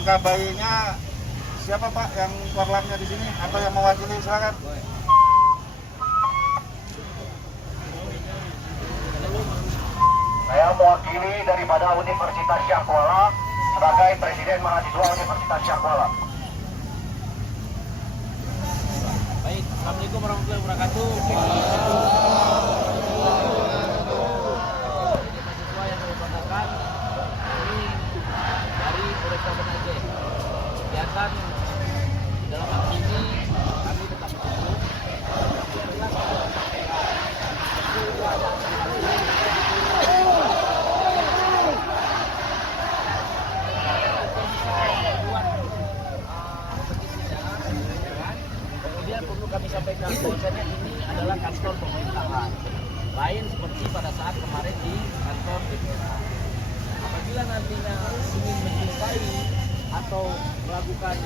Tersangka bayinya siapa Pak yang korlamnya di sini atau yang mewakili, silakan. Saya mewakili daripada Universitas Syahkuala sebagai Presiden Mahasiswa Universitas Syahkuala. Baik, Assalamualaikum warahmatullahi wabarakatuh. Mahasiswa yang kami banggakan ini dari Polrestabes Aceh. Kegiatan dalam aksi ini kami tetap mendukung. Kemudian perlu kami sampaikan bahwasanya ini adalah kantor pemerintahan, lain seperti pada saat kemarin di kantor DPR. Apabila nantinya ingin menjumpai atau melakukan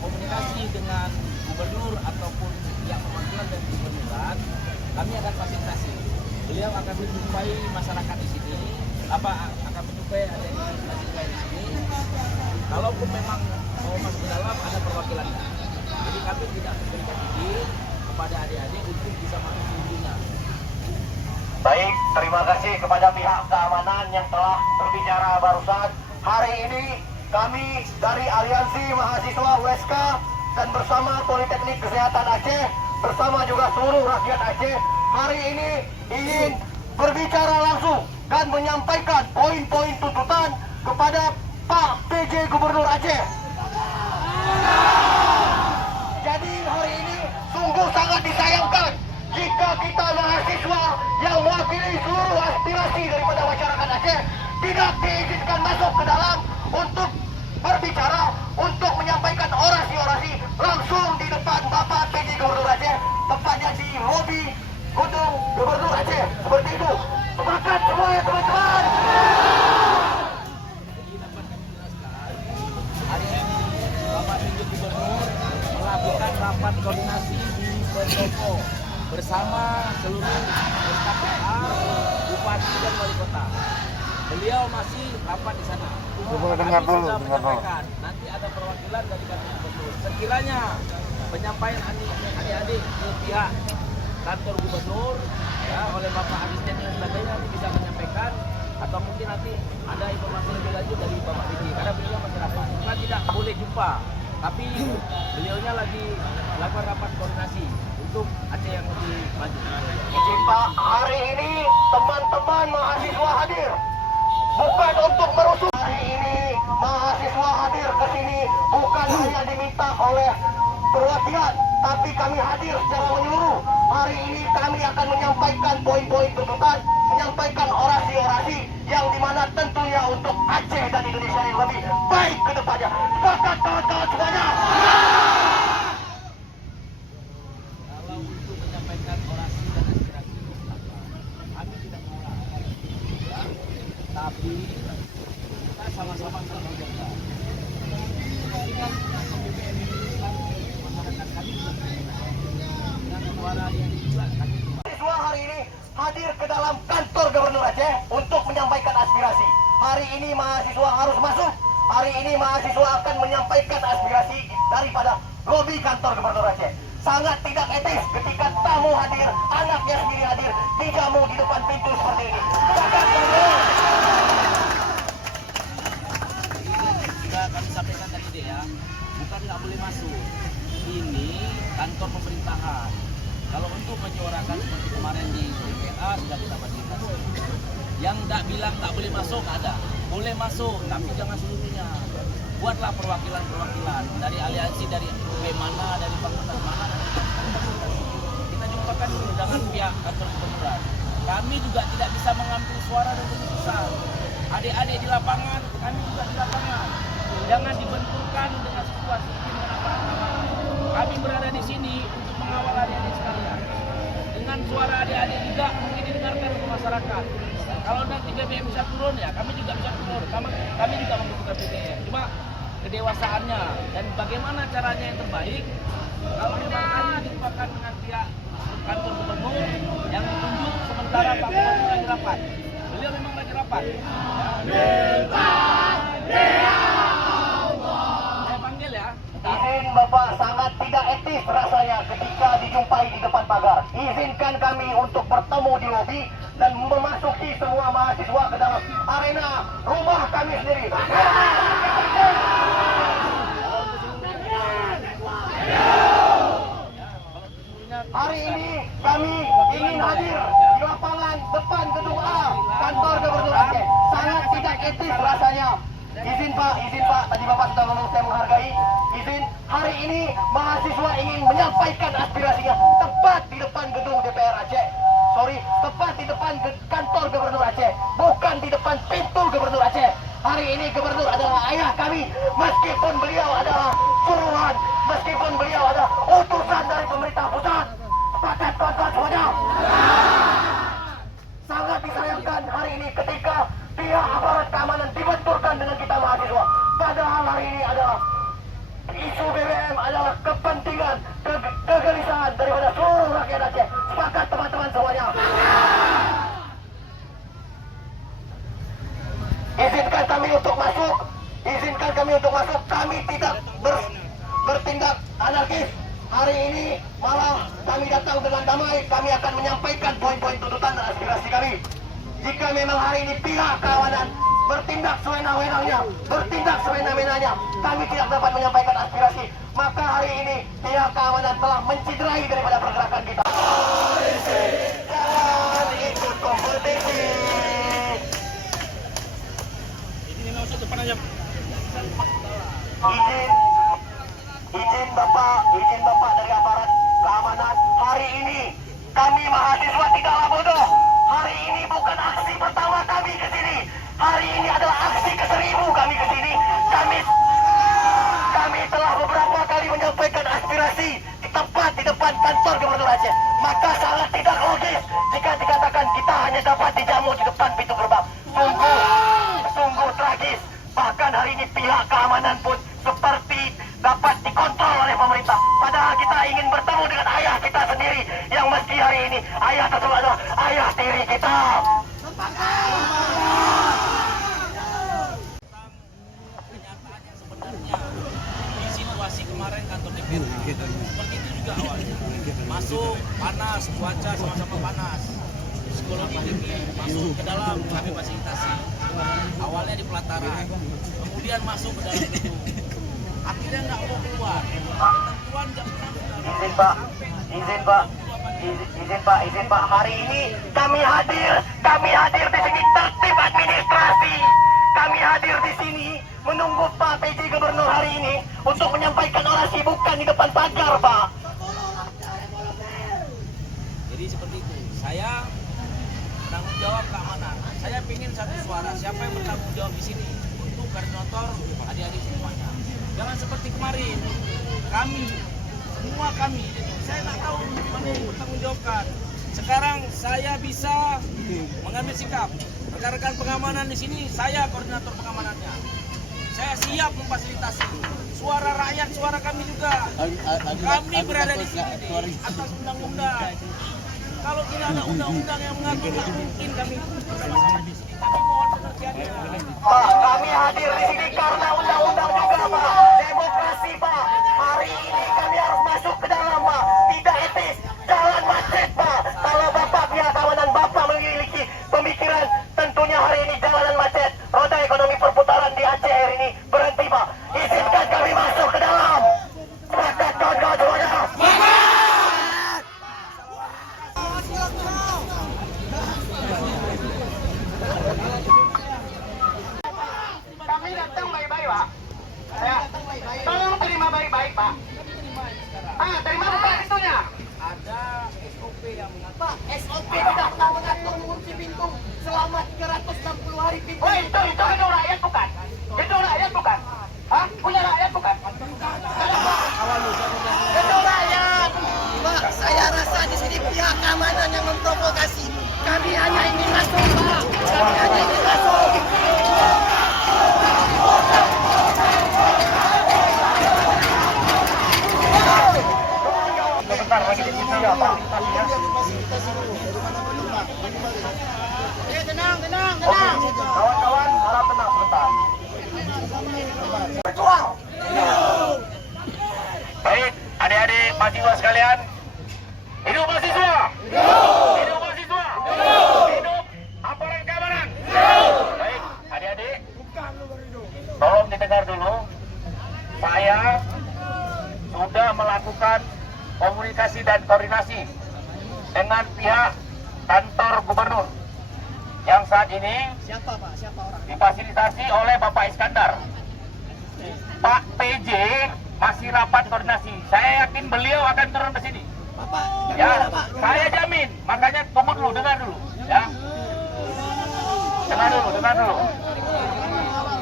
komunikasi dengan gubernur ataupun pihak perwakilan dan gubernuran, kami akan fasilitasi. Beliau akan menjumpai masyarakat di sini, akan menjumpai adik mahasiswa di sini. Kalaupun memang mau masuk ke dalam, ada perwakilannya. Jadi kami tidak memberikan izin kepada adik-adik untuk bisa masuk sendirinya. Baik, terima kasih kepada pihak keamanan yang telah berbicara barusan. Hari ini kami dari Aliansi Mahasiswa USK dan bersama Politeknik Kesehatan Aceh, bersama juga seluruh rakyat Aceh, hari ini ingin berbicara langsung dan menyampaikan poin-poin tuntutan kepada Pak PJ Gubernur Aceh. Jadi hari ini sungguh sangat disayangkan jika kita mahasiswa yang mewakili seluruh aspirasi daripada masyarakat Aceh tidak diizinkan masuk ke dalam untuk berbicara, untuk menyampaikan orasi-orasi langsung di depan Bapak PJ Gubernur Aceh, tepatnya di lobi Gedung Gubernur Aceh. Seperti itu. Sepakat semua ya teman-teman. Hari ini Bapak PJ Gubernur melakukan rapat koordinasi di Pendopo bersama seluruh SKPA, Bupati dan Wali Kota. Beliau masih rapat di sana. Kami sudah menyampaikan nanti ada perwakilan dari kantor gubernur. Sekiranya penyampaian adik-adik ke pihak kantor gubernur ya oleh Bapak Asisten dan sebagainya nanti bisa menyampaikan, atau mungkin nanti ada informasi lebih lanjut dari Bapak PJ karena beliau masih rapat. Kita tidak boleh jumpa, tapi beliaunya lagi melakukan rapat koordinasi untuk Aceh yang lebih maju. Izin Pak, hari ini teman-teman mahasiswa hadir bukan untuk merusuh. Hari ini mahasiswa hadir ke sini bukan hanya diminta oleh perwakilan, tapi kami hadir secara menyeluruh. Hari ini kami akan menyampaikan poin-poin tuntutan, menyampaikan orasi-orasi yang dimana tentunya untuk Aceh dan Indonesia yang lebih baik ke depannya. Sepakat kawan-kawan semuanya. Kalau untuk menyampaikan orasi dan aspirasi kami tidak menolak, ya. Tapi kita sama-sama menjaga. Kepentingan BBM ini kan masyarakat kami dengan suara yang juga kami. Mahasiswa hari ini hadir ke dalam kantor Gubernur Aceh untuk menyampaikan aspirasi. Hari ini mahasiswa harus masuk. Hari ini mahasiswa akan menyampaikan aspirasi daripada lobi kantor Gubernur Aceh. Sangat tidak etis ketika tamu hadir, anaknya sendiri hadir, dijamu di depan pintu seperti ini. Sudah kami sampaikan tadi deh ya, bukan nggak boleh masuk. Ini kantor pemerintahan. Kalau untuk menyuarakan seperti kemarin di DPA sudah kita fasilitasi. Yang nggak bilang nggak boleh masuk ada, boleh masuk tapi jangan seluruhnya. Buatlah perwakilan-perwakilan dari aliansi, dari UB mana, dari fakultas mana. Kita jumpakan dulu dengan pihak kantor gubernuran. Kami juga tidak bisa mengambil suara dan keputusan. Adik-adik di lapangan, kami juga di lapangan. Jangan dibenturkan dengan situasi ini dengan apa-apa. Kami berada di sini untuk mengawal adik-adik sekalian. Dengan suara adik-adik juga mungkin didengarkan oleh masyarakat. Kalau nanti BBM bisa turun ya kami juga bisa turun. Kami juga membutuhkan BBM. Cuma kedewasaannya dan bagaimana caranya yang terbaik. Kalau memang kami dilupakan dengan pihak kantor gubernur yang ditunjuk sementara Pak Gubernur lagi rapat. Beliau memang lagi rapat. etis rasanya ketika dijumpai di depan pagar. Izinkan kami untuk bertemu di lobi dan memasuki semua mahasiswa ke dalam arena rumah kami sendiri. Hari ini kami ingin hadir di lapangan depan gedung A kantor Gubernur Aceh. Sangat tidak etis rasanya. Izin Pak, tadi Bapak sudah ngomong, saya menghargai. Izin, hari ini mahasiswa ingin menyampaikan aspirasinya tepat di depan gedung DPR Aceh. Tepat di depan kantor Gubernur Aceh, bukan di depan pintu Gubernur Aceh. Hari ini Gubernur adalah ayah kami, meskipun beliau adalah suruhan, meskipun beliau adalah utusan dari pemerintah pusat. Sepakat kawan-kawan semuanya. Sangat disayangkan hari ini ketika pihak aparat keamanan dibenturkan dengan kita mahasiswa. Padahal hari ini adalah isu BBM adalah kepentingan, kegelisahan daripada seluruh rakyat Aceh. Sepakat teman-teman semuanya. Izinkan kami untuk masuk. Kami tidak bertindak anarkis. Hari ini malah kami datang dengan damai. Kami akan menyampaikan poin-poin tuntutan dan aspirasi kami. Jika memang hari ini pihak keamanan bertindak sewenang-wenangnya, kami tidak dapat menyampaikan aspirasi, maka hari ini pihak keamanan telah menciderai daripada pergerakan kita. Jangan ikut kompetisi. Izin Bapak dari aparat keamanan. Hari ini kami mahasiswa tidaklah bodoh. Hari ini bukan aksi pertama kami ke sini. Hari ini adalah aksi ke-1000 kami ke sini. Kami telah beberapa kali menyampaikan aspirasi tepat di depan kantor Gubernur Aceh. Maka sangat tidak logis jika dikatakan kita hanya dapat dijamu di depan pintu gerbang. Sungguh tragis. Bahkan hari ini pihak keamanan pun seperti dapat dikontrol oleh pemerintah. Padahal kita ingin bertemu dengan ayah kita sendiri, yang meski hari ini ayah tersebut adalah ayah tiri kita. Kenyataan yang sebenarnya di situasi kemarin kantor DPR seperti itu juga awalnya. Masuk panas, cuaca sama-sama panas. Psikologi tinggi, masuk ke dalam kami fasilitasi. Awalnya di pelataran, kemudian masuk ke dalam gedung. Akhirnya nggak mau keluar. Ketentuan jam 6 Izin Pak. Hari ini kami hadir di sini tertib administrasi. Kami hadir di sini menunggu Pak PJ Gubernur hari ini untuk menyampaikan orasi, bukan di depan pagar, Pak. Jadi seperti itu. Saya bertanggung jawab keamanan. Saya ingin satu suara. Siapa yang bertanggung jawab di sini untuk koordinator adik-adik semuanya. Jangan seperti kemarin. Semua kami. Saya nggak tahu mana yang bertanggung jawabkan. Sekarang saya bisa mengambil sikap. Rekan-rekan pengamanan di sini, saya koordinator pengamanannya. Saya siap memfasilitasi. Suara rakyat, suara kami juga. Kami berada di sini atas undang-undang. Kalau tidak ada undang-undang yang mengatur, tidak mungkin kami bersama-sama di sini. Tapi mohon pengertiannya. Pak, kami hadir di sini karena undang-undang juga, Pak. Demokrasi, Pak. Hari ini kami harus masuk ke dalam, Pak. Tidak etis. Jalan macet, Pak. Kalau Bapak pihak keamanan Bapak memiliki pemikiran, tentunya hari ini jalanan macet. Roda ekonomi perputaran di Aceh hari ini berhenti, Pak. Izinkan kami masuk ke dalam. Sepakat kawan-kawan semuanya. Kami datang baik-baik, Pak. Tolong terima baik-baik, Pak. Terima buka pintunya. Ada SOP yang mengatur. Pak, SOP tidak tahu mengatur mengunci pintu selama 360 hari pintu. Oh, itu gedung rakyat bukan? Gedung rakyat bukan? Hah? Punya rakyat bukan? Gedung rakyat. Pak, saya rasa di sini pihak keamanan yang memprovokasi. Kami hanya ingin masuk, Pak. Kami hanya ingin masuk. Bentar, lagi di sini ya, Pak. Tenang. Kawan-kawan, harap tenang sebentar. Berjuang. Baik, adik-adik mahasiswa sekalian. Hidup mahasiswa! Hidup mahasiswa! Hidup aparat keamanan! Baik, adik-adik, tolong didengar dulu. Saya sudah melakukan komunikasi dan koordinasi dengan pihak kantor gubernur yang saat ini difasilitasi oleh Bapak Iskandar. Pak PJ masih rapat koordinasi. Saya yakin beliau akan turun ke sini. Ya, saya jamin. Makanya tunggu dulu, dengar dulu. Ya, dengar dulu.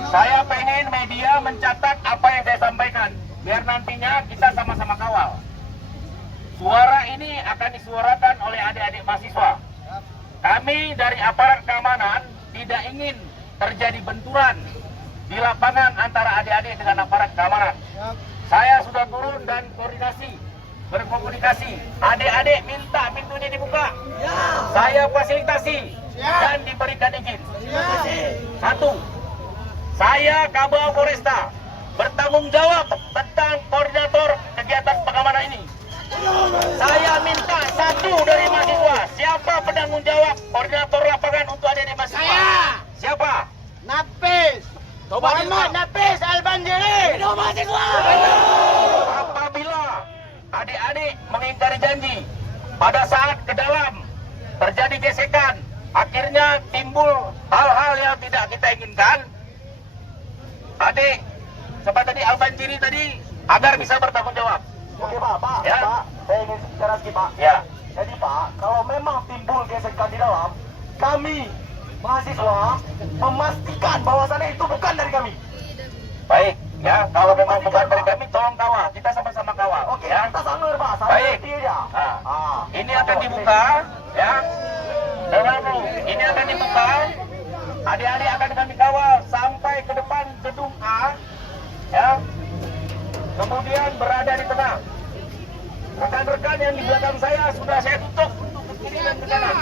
Saya pengen media mencatat apa yang saya sampaikan, biar nantinya kita sama-sama kawal. Suara ini akan disuarakan oleh adik-adik mahasiswa. Kami dari aparat keamanan tidak ingin terjadi benturan di lapangan antara adik-adik dengan aparat keamanan. Saya sudah turun dan berkomunikasi. Adik-adik minta pintunya dibuka. Saya fasilitasi dan diberikan izin. Satu, saya Kabal Foresta bertanggung jawab tentang koordinator kegiatan pengamanan ini. Saya minta satu dari mahasiswa. Siapa penanggung jawab koordinator lapangan untuk adik-adik mahasiswa? Saya. Siapa? Napis. Muhammad Napis Al-Banjiri. Hidup mahasiswa. Apabila adik-adik mengingkari janji, pada saat ke dalam terjadi gesekan, akhirnya timbul hal-hal yang tidak kita inginkan, adik seperti tadi Al-Banjiri tadi agar bisa bertanggung jawab. Oke Pak, Ya. Pak, saya ingin bicara sedikit Pak. Ya, Jadi Pak, kalau memang timbul gesekan di dalam, kami mahasiswa memastikan bahwasannya itu bukan dari kami. baik. Ya, kalau memang bukan dari kami, tolong kawal. Kita sama-sama kawal. Oke, Ya. kita sangar Pak, saya Baik. ngerti aja. Nah, ini akan dibuka, ya. Dengar dulu, ini akan dibuka. Adik-adik akan kami kawal sampai ke depan gedung A, ya. Kemudian berada di tengah. Rekan-rekan yang di belakang saya sudah saya tutup untuk ke kiri dan ke kanan.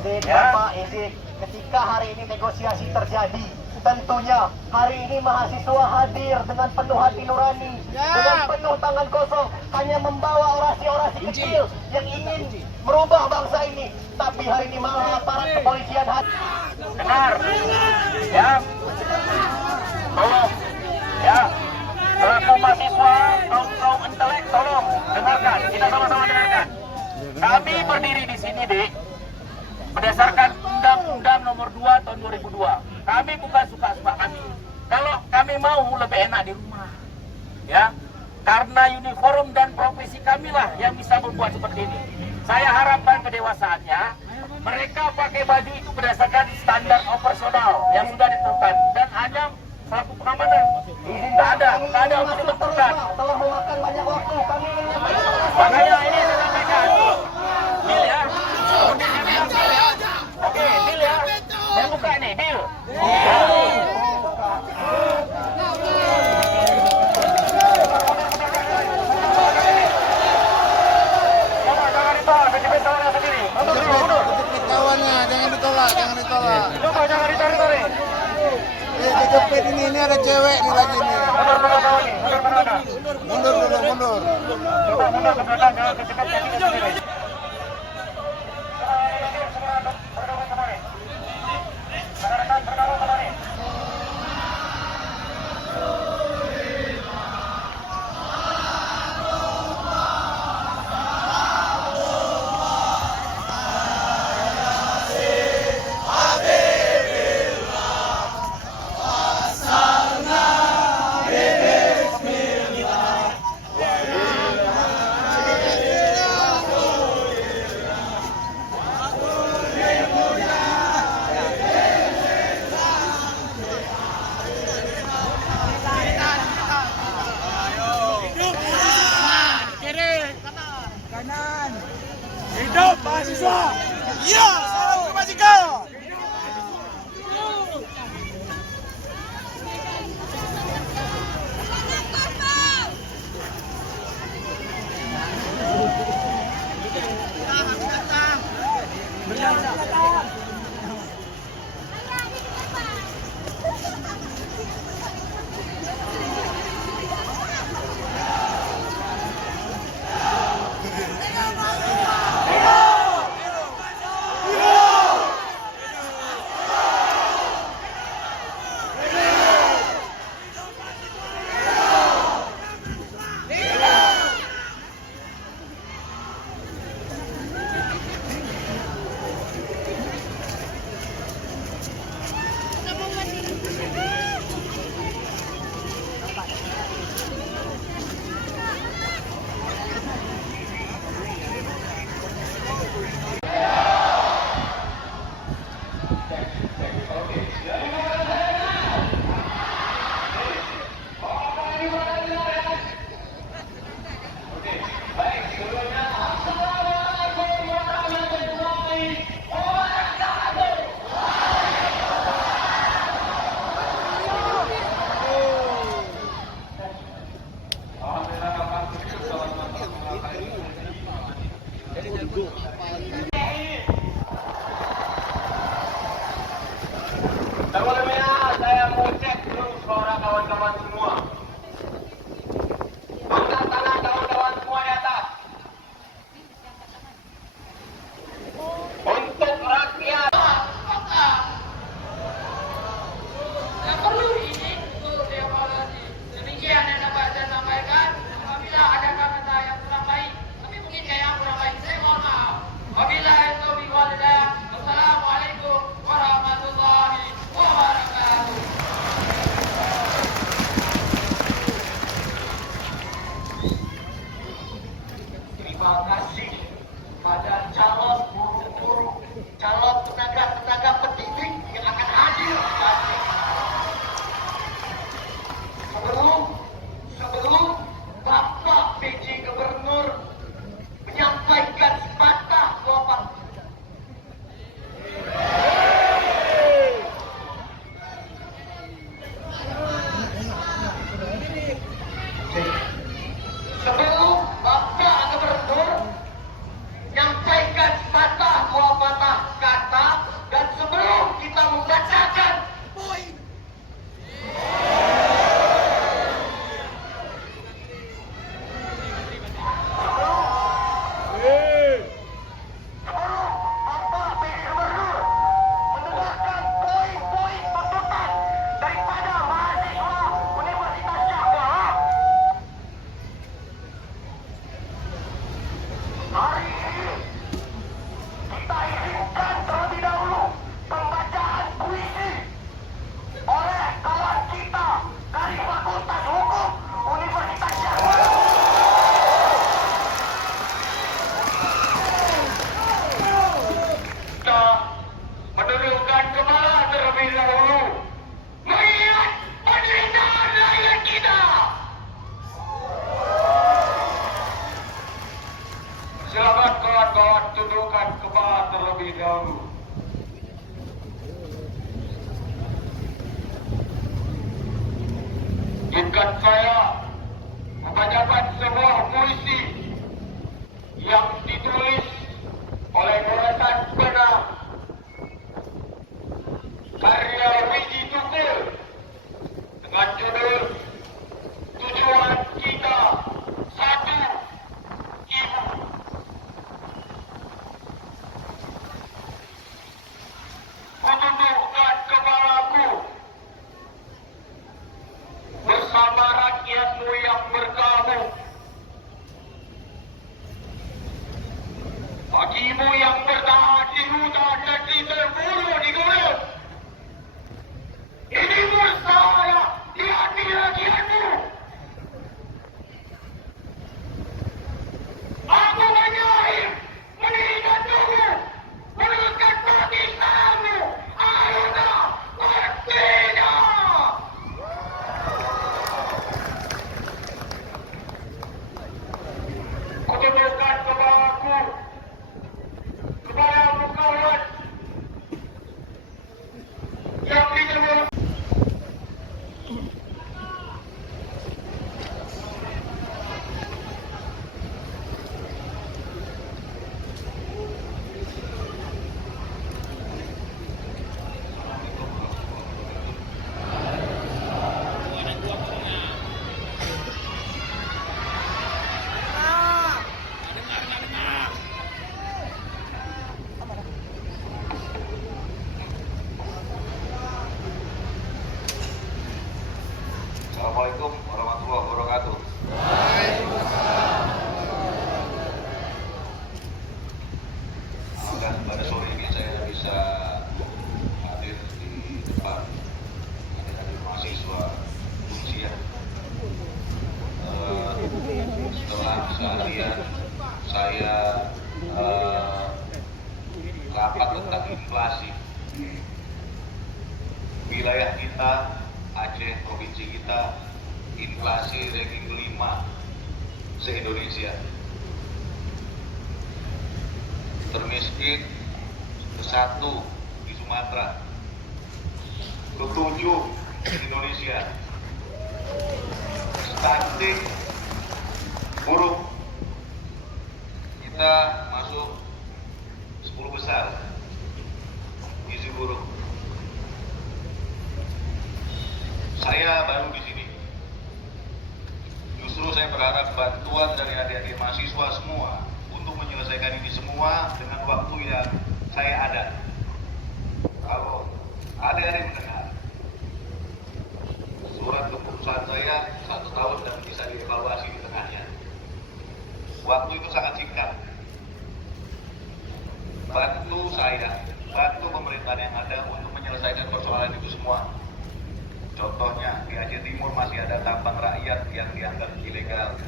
Izin Ya. Bapak, izin. Ketika hari ini negosiasi terjadi, tentunya hari ini mahasiswa hadir dengan penuh hati nurani, dengan penuh tangan kosong, hanya membawa orasi-orasi kecil yang ingin merubah bangsa ini. Tapi hari ini malah aparat kepolisian hadir. Dengar, ya. Tolong, ya. Selaku mahasiswa, kaum intelek, tolong dengarkan. Kita sama-sama dengarkan. Kami berdiri di sini, Dik, berdasarkan Undang-Undang Nomor 2 Tahun 2002. Kami bukan suka-suka kami. Kalau kami mau lebih enak di rumah, ya. Karena uniform dan profesi kami lah yang bisa membuat seperti ini. Saya harapkan kedewasaannya, mereka pakai baju itu berdasarkan standar operasional yang sudah ditentukan dan hanya selaku pengamanan. Nggak ada untuk dibenturkan. Telah memakan banyak waktu. Kami ingin menyampaikan. Makanya ini saya sampaikan. Deal ya. Deal ya. Oke, deal ya. Saya buka ini, deal. Jangan ditolak, kejepit tangannya sendiri. Mundur. Kawannya jangan ditolak. Coba jangan ditarik-tarik. Kejepit ini ada cewek nih lagi nih. Mundur tahun ini. Mundur dulu. Coba mundur ke belakang, jangan kejepit kaki sendiri. Hidup mahasiswa. Iya, salam kebajikan. terlebih dahulu. Izinkan saya membacakan sebuah puisi yang ditulis oleh goresan pena karya Wiji Tukul dengan judul Tujuan Kita Satu Ibu. Kutundukkan kepalaku bersama rakyatmu yang berkabung. Bagimu yang bertahan di hutan dan di terburu di gunung, ini bersaya di hati rakyatmu. Aku menyahir mendirikan tubuh, meneruskan mati salammu. Ayolah, bertindak! Kutundukkan kepalaku kepada kawan yang disebut Assalamualaikum warahmatullahi wabarakatuh. Maafkan pada sore ini saya bisa hadir di depan adik-adik mahasiswa Unsia. Setelah seharian saya rapat tentang inflasi wilayah kita Aceh, provinsi kita, inflasi ranking 5 se-Indonesia. Termiskin ke-1 di Sumatera, ke-7 di Indonesia. Stunting buruk, kita masuk 10 besar gizi buruk. Saya baru di sini. Justru saya berharap bantuan dari adik-adik mahasiswa semua untuk menyelesaikan ini semua dengan waktu yang saya ada. Kalau adik-adik mendengar surat keputusan saya 1 tahun dan bisa dievaluasi di tengahnya. Waktu itu sangat singkat. Bantu saya, bantu pemerintahan yang ada untuk menyelesaikan persoalan itu semua. Contohnya di Aceh Timur masih ada tambang rakyat yang dianggap ilegal.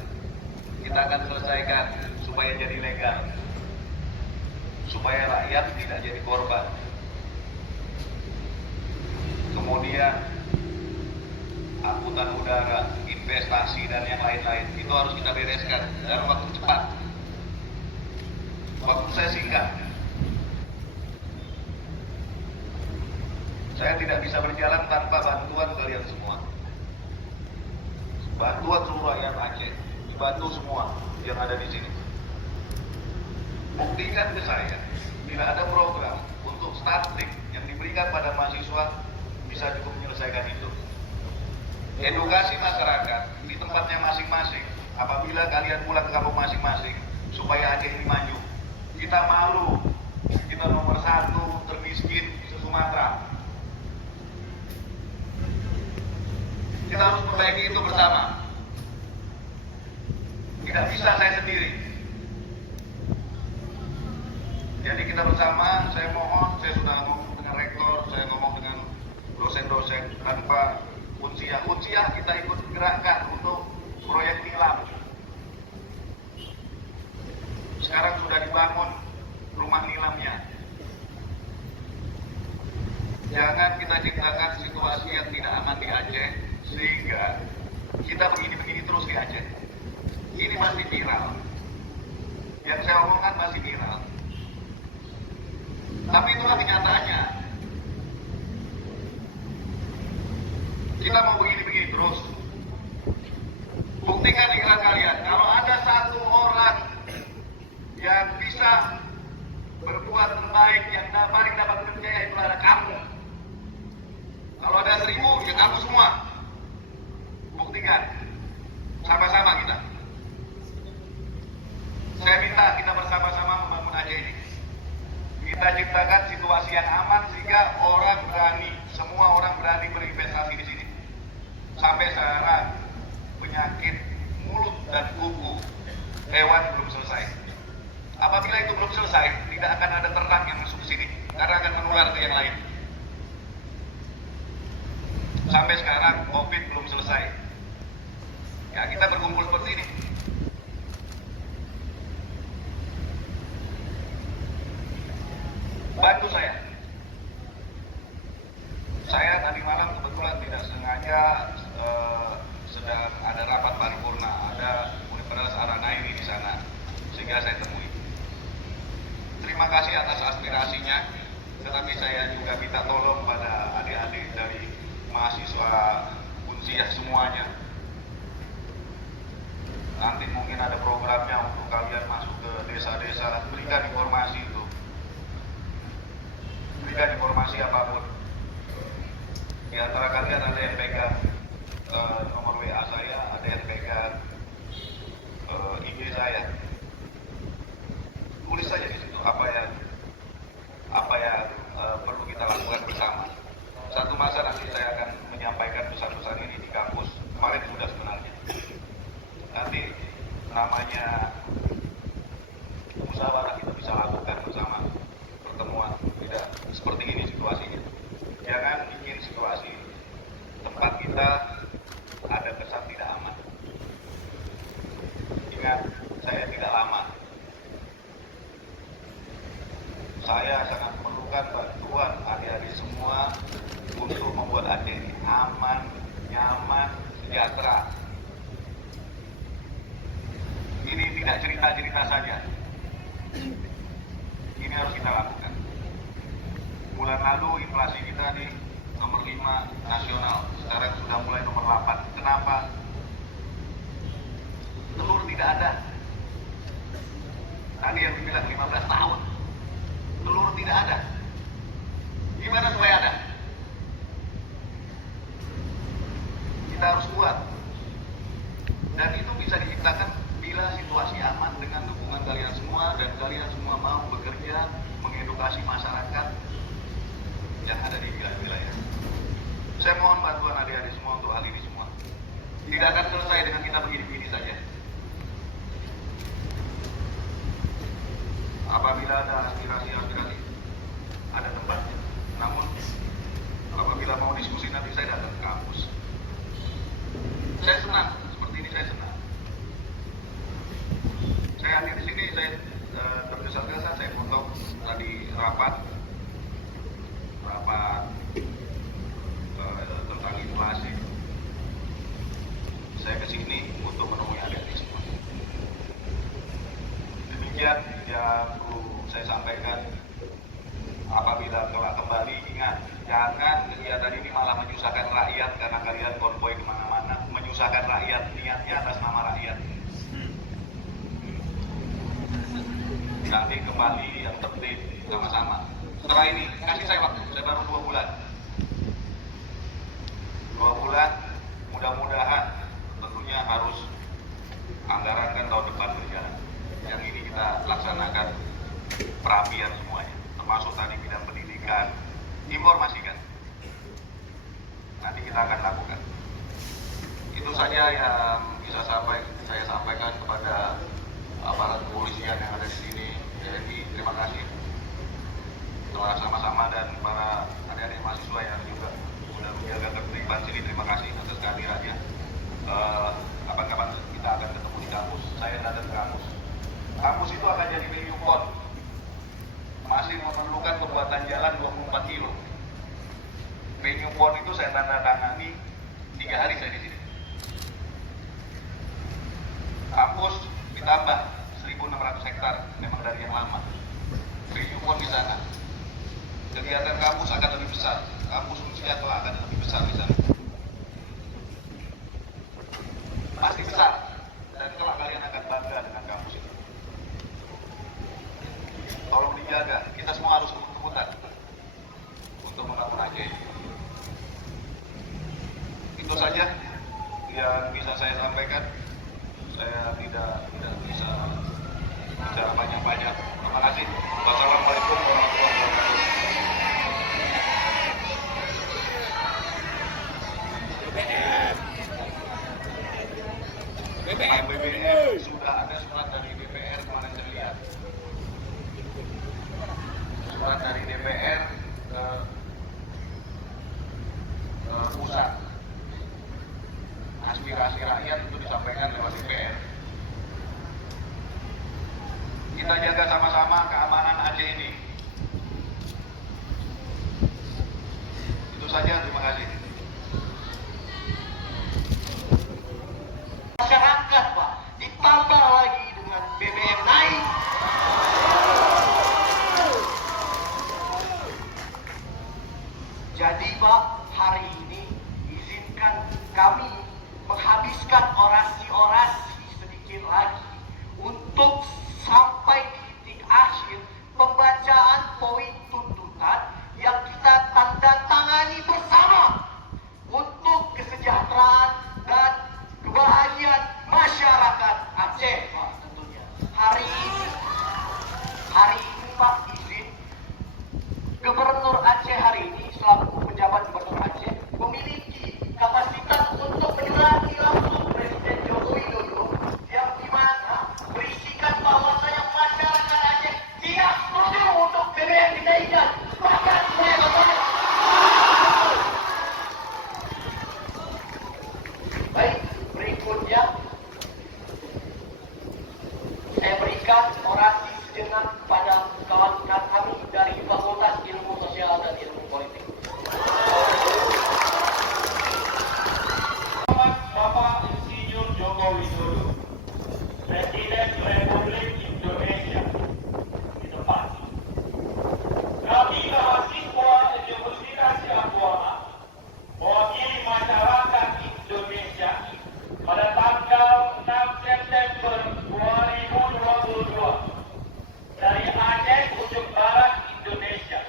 Kita akan selesaikan supaya jadi legal, supaya rakyat tidak jadi korban. Kemudian angkutan udara, investasi dan yang lain-lain itu harus kita bereskan dalam waktu cepat. Waktu saya singkat. Saya tidak bisa berjalan tanpa bantuan kalian semua. Bantuan seluruh rakyat Aceh, dibantu semua yang ada di sini. Buktikan ke saya, bila ada program untuk stunting yang diberikan pada mahasiswa bisa cukup menyelesaikan itu. Edukasi masyarakat di tempatnya masing-masing. Apabila kalian pulang ke kampung masing-masing, supaya Aceh ini maju. Kita malu, kita nomor 1 termiskin di Sumatera. Kita harus perbaiki itu bersama. Tidak bisa saya sendiri. Jadi kita bersama, saya mohon, saya sudah ngomong dengan rektor, saya ngomong dengan dosen-dosen tanpa Unsia kita ikut gerakkan untuk proyek nilam. Sekarang sudah dibangun rumah nilamnya. Jangan kita ciptakan situasi yang tidak aman di Aceh sehingga kita begini-begini terus di Aceh. Ini masih viral. Yang saya omongkan masih viral. Tapi itulah kenyataannya. Kita mau begini-begini terus. Buktikan pikiran kalian. Kalau ada satu orang yang bisa berbuat terbaik, yang paling dapat percaya, itu adalah kamu. Kalau ada 1000, ya kamu semua. Buktikan. Sama-sama kita. Saya minta kita bersama-sama membangun Aceh ini. Kita ciptakan situasi yang aman sehingga orang berani, semua orang berani berinvestasi di sini. Sampai sekarang penyakit mulut dan kuku hewan belum selesai. Apabila itu belum selesai, tidak akan ada ternak yang masuk ke sini karena akan menular ke yang lain. Sampai sekarang COVID belum selesai. Ya, kita berkumpul seperti ini. Bantu saya. Saya tadi malam kebetulan tidak sengaja sedang ada rapat paripurna, ada Universitas Aranairi di sana, sehingga saya temui. Terima kasih atas aspirasinya, tetapi saya juga minta tolong pada adik-adik dari mahasiswa Unsiah semuanya. Nanti mungkin ada programnya untuk kalian masuk ke desa-desa, berikan informasi itu. Berikan informasi apapun. Di antara kalian ada yang pegang nomor WA saya, ada yang pegang IG saya. Tulis saja di situ apa yang perlu kita lakukan bersama. Satu masa nanti saya akan menyampaikan pesan-pesan ini di kampus. Kemarin sudah sebenarnya. Nanti namanya musyawarah kita bisa lakukan bersama pertemuan. Tidak seperti ini situasinya. Jangan bikin situasi tempat kita ada kesan tidak aman. Ingat, saya tidak lama. Saya sangat memerlukan bantuan adik-adik semua untuk membuat Aceh ini aman, nyaman, sejahtera. Ini tidak cerita-cerita saja. Ini harus kita lakukan. Bulan lalu inflasi kita di nomor 5 nasional, sekarang sudah mulai nomor 8. Kenapa? Telur tidak ada. Tadi yang dibilang 15 tahun. Telur tidak ada. Gimana supaya ada? Kita harus kuat. Dan itu bisa diciptakan bila situasi aman dengan dukungan kalian semua, dan kalian semua mau bekerja mengedukasi masyarakat yang ada di wilayah. Saya mohon bantuan adik-adik semua untuk hal ini semua. Tidak akan selesai dengan kita begini-begini saja. Apabila ada aspirasi, ada tempatnya. Namun, apabila mau diskusi nanti saya datang ke kampus. Saya senang, seperti ini saya senang. Saya hadir di sini, saya tergesa-gesa, saya potong tadi rapat tentang inflasi. Saya kesini untuk menemui adik-adik semua. Demikian yang perlu saya sampaikan. Apabila telah kembali, ingat, jangan kegiatan ini malah menyusahkan rakyat karena kalian konvoy kemana-mana. Menyusahkan rakyat, niatnya atas nama rakyat. Nanti kembali yang tertib sama-sama. Setelah ini, kasih saya waktu, saya baru 2 bulan. 2 bulan, mudah-mudahan tentunya harus anggaran kan tahun depan berjalan. Yang ini kita laksanakan perapian semuanya, termasuk tadi bidang pendidikan, informasikan. Nanti kita akan lakukan. Itu saja yang bisa saya sampaikan kepada aparat kepolisian yang ada di sini. Jadi terima kasih telah sama-sama, dan para adik-adik mahasiswa yang juga sudah menjaga ketertiban sini, terima kasih atas kehadirannya. Kapan-kapan kita akan ketemu di kampus. Saya datang ke kampus. Kampus itu akan jadi venue pon. Masih memerlukan pembuatan jalan 24 kilo. Venue pon itu saya tanda tangani 3 hari saya di sini. Kampus ditambah 1.600 hektar, memang dari yang lama. Venue pon di sana. kegiatan kampus akan lebih besar. Kampus usia kelak akan lebih besar misalnya. Pasti besar. Dan kelak kalian akan bangga dengan kampus itu. Tolong dijaga. Kita semua harus kebut-kebutan untuk membangun Aceh. Itu saja yang bisa saya sampaikan. Saya tidak bisa bicara banyak-banyak. Terima kasih. Wassalamualaikum warahmatullahi wabarakatuh. BBM sudah ada surat dari DPR kemarin saya lihat. Surat dari DPR ke pusat. Aspirasi rakyat itu disampaikan lewat DPR. Kita jaga sama-sama keamanan Aceh ini. Itu saja, terima kasih. Masyarakat, Pak, ditambah lagi dengan BBM naik. Jadi, Pak, hari ini izinkan kami menghabiskan orasi-orasi sedikit lagi untuk sampai di titik akhir pembacaan poin tuntutan yang kita tanda tangani bersama untuk kesejahteraan dan kebahagiaan masyarakat Aceh, Pak, tentunya. Hari ini Pak, izin Gubernur Aceh hari ini selaku penjabat Gubernur Aceh memiliki kapasitas untuk menyurati langsung Presiden Joko Widodo yang dimana berisikan bahwasanya masyarakat Aceh tidak setuju untuk BBM dinaikkan. Bahkan saya katakan, baik, berikutnya saya berikan orasi sejenak kepada kawan-kawan kami dari Fakultas Ilmu Sosial dan Ilmu Politik. Bapak Insinyur Joko Widodo, Presiden Republik Indonesia, di tempat. Kami mahasiswa Universitas Syahkuala mewakili masyarakat Indonesia pada tanggal 6 September 2022 dari Aceh ujung barat Indonesia.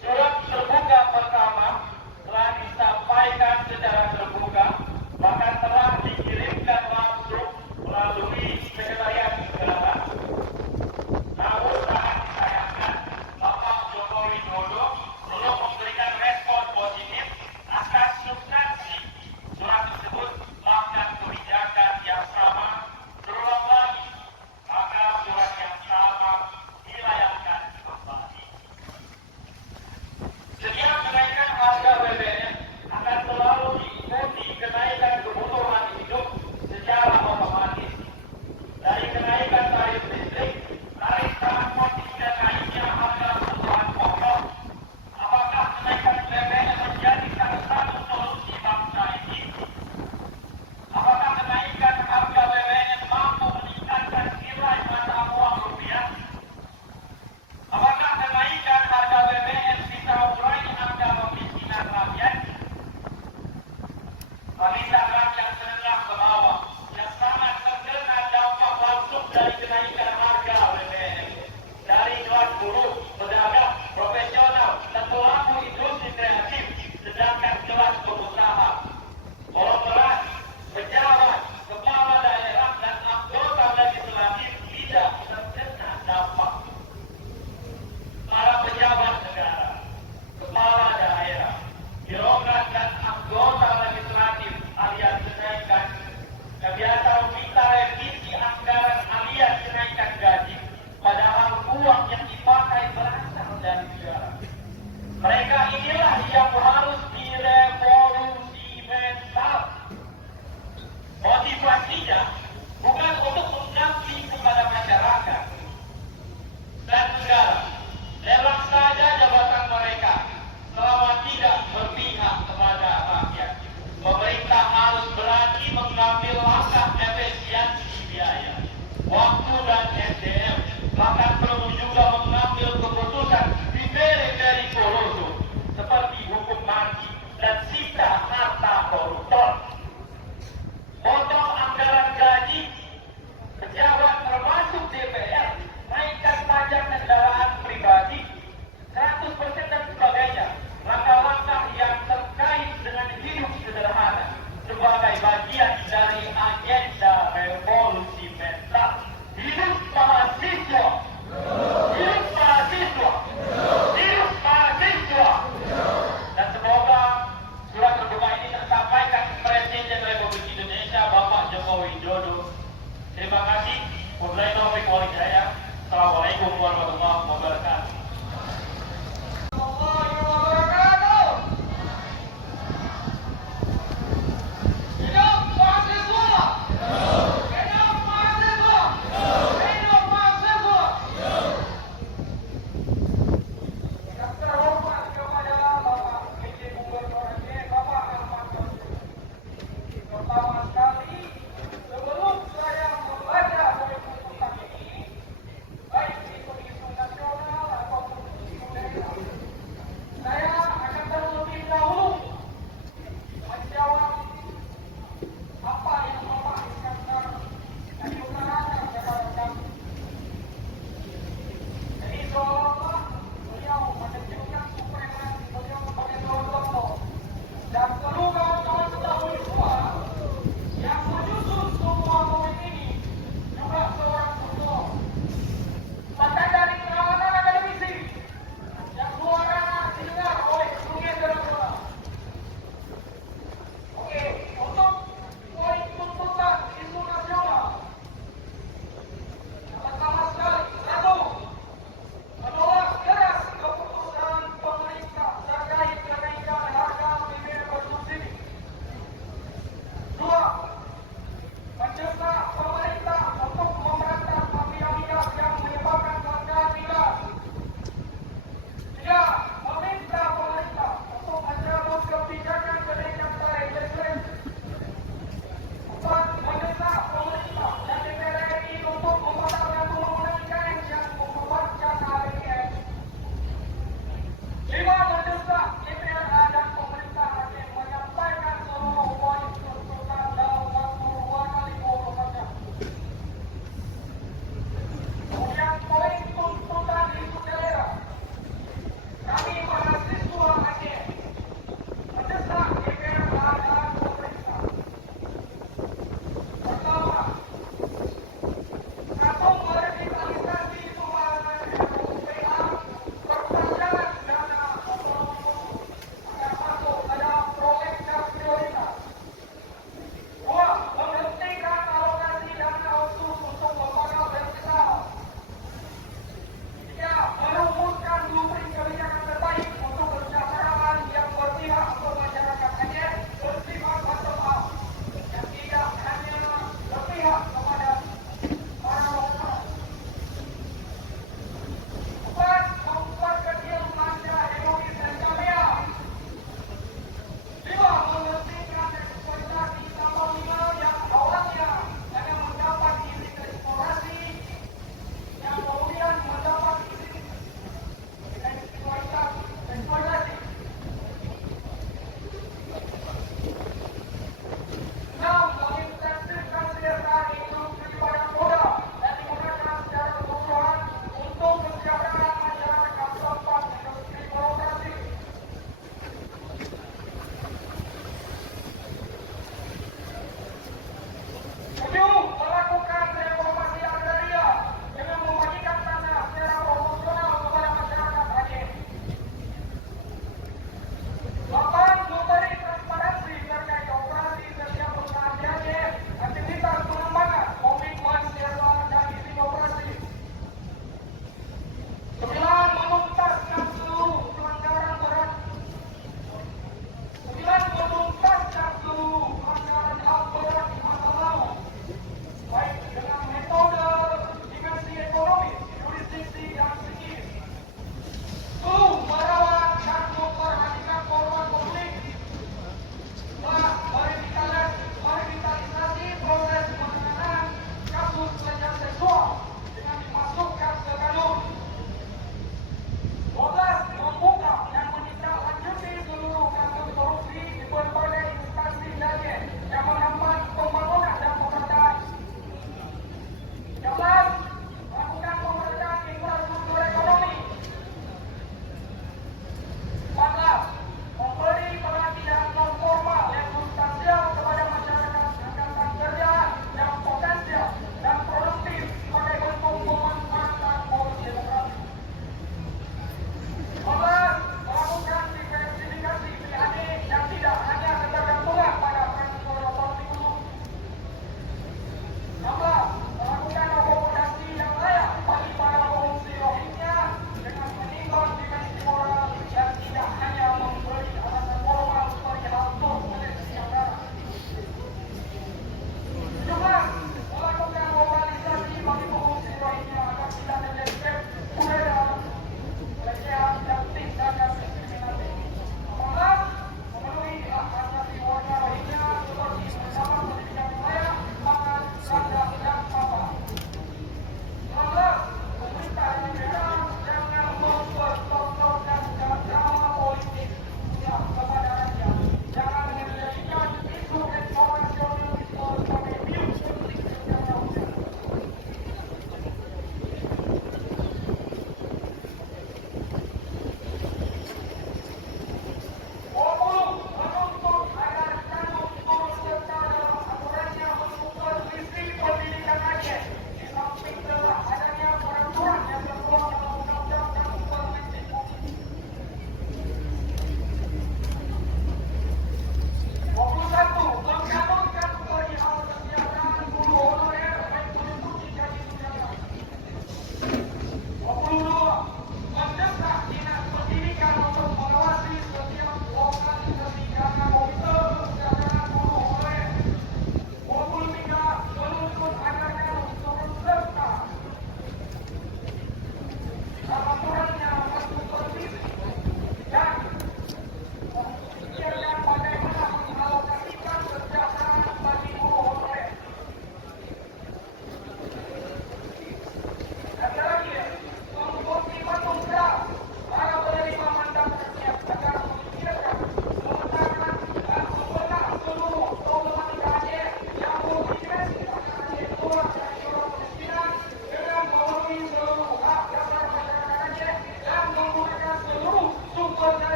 Surat terbuka pertama telah disampaikan secara terbuka, bahkan telah dikirimkan langsung melalui Sekretariat Negara. Namun sangat disayangkan, Bapak Joko Widodo belum memberikan respon positif atas substansi surat tersebut, bahkan kebijakan yang sama terulang lagi. Maka surat yang sama dilayangkan kembali. Setiap kenaikan harga BBM akan selalu diikuti kenaikan kebutuhan hidup secara otomatis. Dari kenaikan tarif listrik, tarif transport hingga naiknya harga kebutuhan pokok. Apakah kenaikan BBM menjadi salah satu solusi bangsa ini? Apakah kenaikan harga BBM mampu meningkatkan nilai mata uang rupiah? Apakah kenaikan harga BBM bisa mengurangi angka kemiskinan rakyat? Wanita rakyat menengah ke bawah yang sangat terkena dampak langsung dari kenaikan harga BBM, dari kelas buruh, pedagang, profesional, dan pelaku industri kreatif, sedangkan kelas pengusaha, korporasi, pejabat, kepala daerah, dan anggota legislatif tidak terkena dampak. Para pejabat negara, kepala daerah, birokrat, dan anggota legislatif alias kenaikan kegiatan meminta revisi anggaran alias kenaikan gaji, padahal uang yang dipakai berasal dari negara. Mereka inilah yang harus direvolusi mental. Motivasinya bukan untuk mengabdi kepada masyarakat dan negara. Lelang saja jabatan mereka selama tidak berpihak kepada rakyat. Pemerintah harus berani mengambil langkah efisiensi biaya, waktu, dan SDM. Bahkan perlu juga mengambil keputusan di very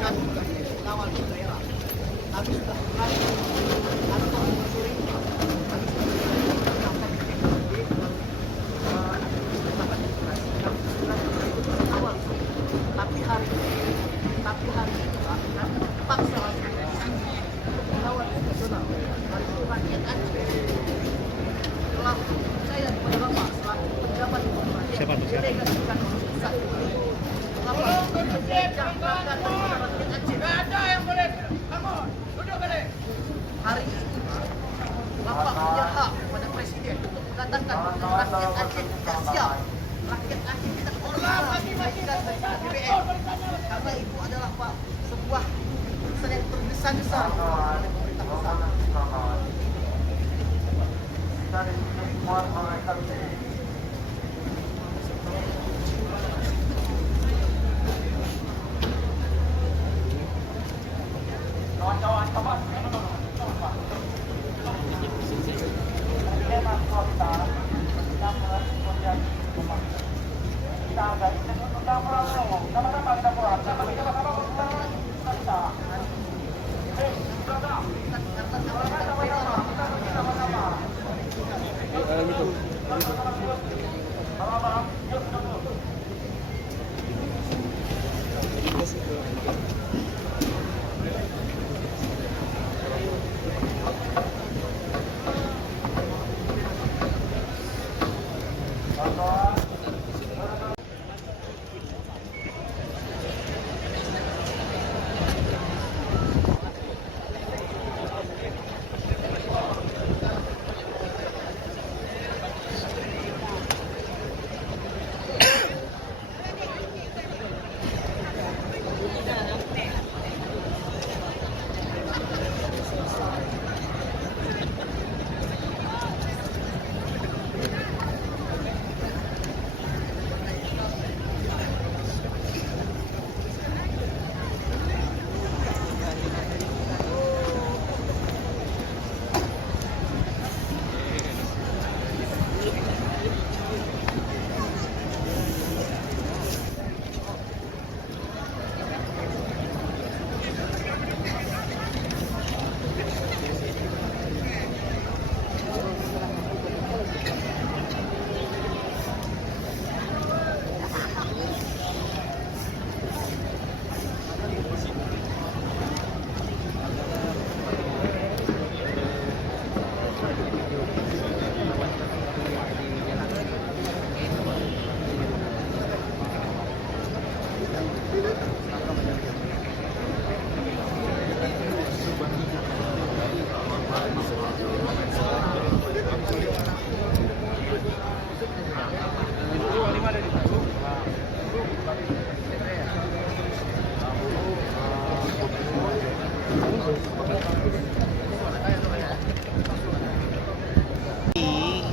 kami sebagai pengawal daerah, kami sudah mulai kantor pemerintah, kami sudah mulai melakukan PPKB dan penetapan administrasi, kami sudah mulai itu awal. Tapi hari ini Pak, kami terpaksa langsung untuk melawan nasional. Hari itu rakyat Aceh telah percaya kepada Bapak selaku pejabat informasi delegasikan pusat. Bapak menjangkakan kepada rakyat Aceh. Tidak ada yang boleh. Kamu duduk balik. Hari ini Bapak punya hak kepada Presiden untuk mengatakan rakyat Aceh tidak siap. Rakyat Aceh tidak terima daripada BBM. Karena itu adalah Pak sebuah keputusan yang tergesa-gesa oleh pemerintah pusat.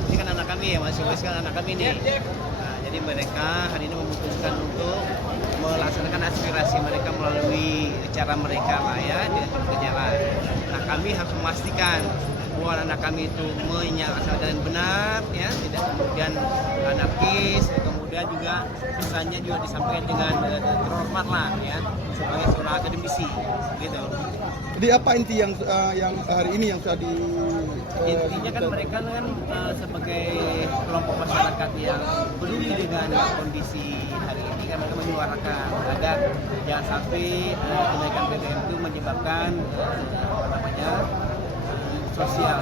Ini kan anak kami ya, masing-masing anak kami nih. Nah, jadi mereka hari ini memutuskan untuk melaksanakan aspirasi mereka melalui cara mereka lah ya, dengan turun ke jalan. Nah, kami harus memastikan bahwa anak kami itu menyalakan dengan benar ya, tidak kemudian anarkis, kemudian juga pesannya juga disampaikan dengan terhormat lah ya, sebagai seorang akademisi gitu. Jadi apa inti yang hari ini yang sudah Intinya kan mereka kan sebagai kelompok masyarakat yang peduli dengan kondisi hari ini kan mereka menyuarakan agar jangan sampai kenaikan BBM itu menyebabkan sosial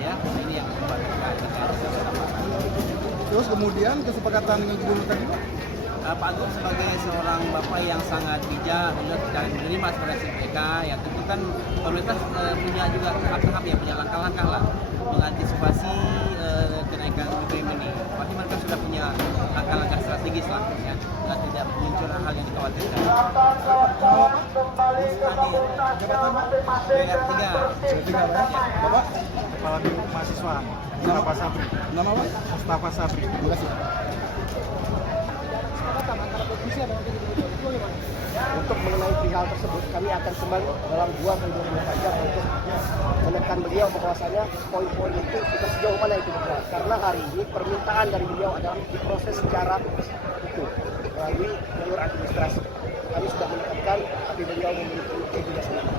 ya. Ini yang membuat mereka terus kemudian kesepakatan dengan gubernur tadi Pak? Pak Agung sebagai seorang bapak yang sangat bijak dan menerima aspirasi mereka, ya tentu kan pemerintah punya juga tahap-tahap ya, punya langkah-langkah lah mengantisipasi kenaikan BBM ini. Pasti mereka sudah punya langkah-langkah strategis lah ya, agar tidak muncul hal yang dikhawatirkan. PR3 ya. Bapak Kepala Biro Mahasiswa Mustafa Sabri. Nama Pak? Mustafa Sabri. Terima kasih. Untuk mengenai hal tersebut, kami akan kembali dalam 2-3 bulan saja untuk menekan beliau bahwasanya poin-poin itu kita sejauh mana itu bergerak. Karena hari ini permintaan dari beliau adalah diproses secara hukum melalui jalur administrasi. kami sudah menekankan, tapi beliau memiliki juga